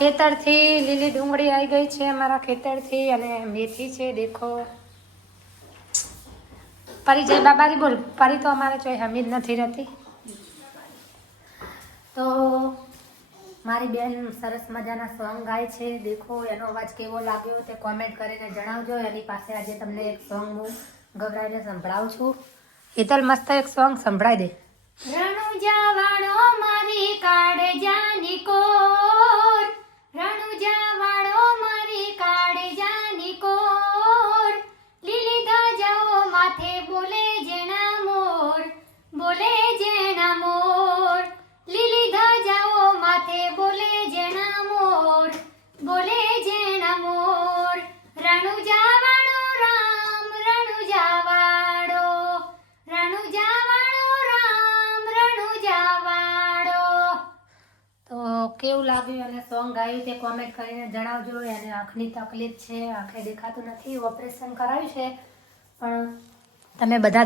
ખેતરથી લીલી ડુંગળી આવી ગઈ છે અમારા ખેતરથી અને મેથી છે દેખો. પરી જય બાબારી બોલ. પરી તો અમારે જોઈ હમી જ નથી રહેતી. તો મારી બેન સરસ મજાના સોંગ ગાય છે દેખો. એનો અવાજ કેવો લાગ્યો તે કોમેન્ટ કરીને જણાવજો. એની પાસે આજે તમને એક સોંગ હું ગવરાઈને સંભળાવું છું. હેતલ મસ્ત એક સોંગ સંભળાઈ દે. રણુજા વાળો મારી કાળજાની કોર, રણુજા વાળો મારી કાળજાની કોર, લીલી ધજાઓ માથે બોલે જેણા મોર, બોલે જેણા મોર, લીલી ધજાઓ માથે બોલે જેણા મોર, બોલે જેણા મોર. રણુજા વાળો રામ, રણુજા વાળો, રણુજા કેવું લાગ્યું અને સોંગ ગાયું તે કોમેન્ટ કરીને જણાવજો. એને આંખની તકલીફ છે, આંખે દેખાતું નથી, ઓપરેશન કરાવ્યું છે, પણ તમે બધા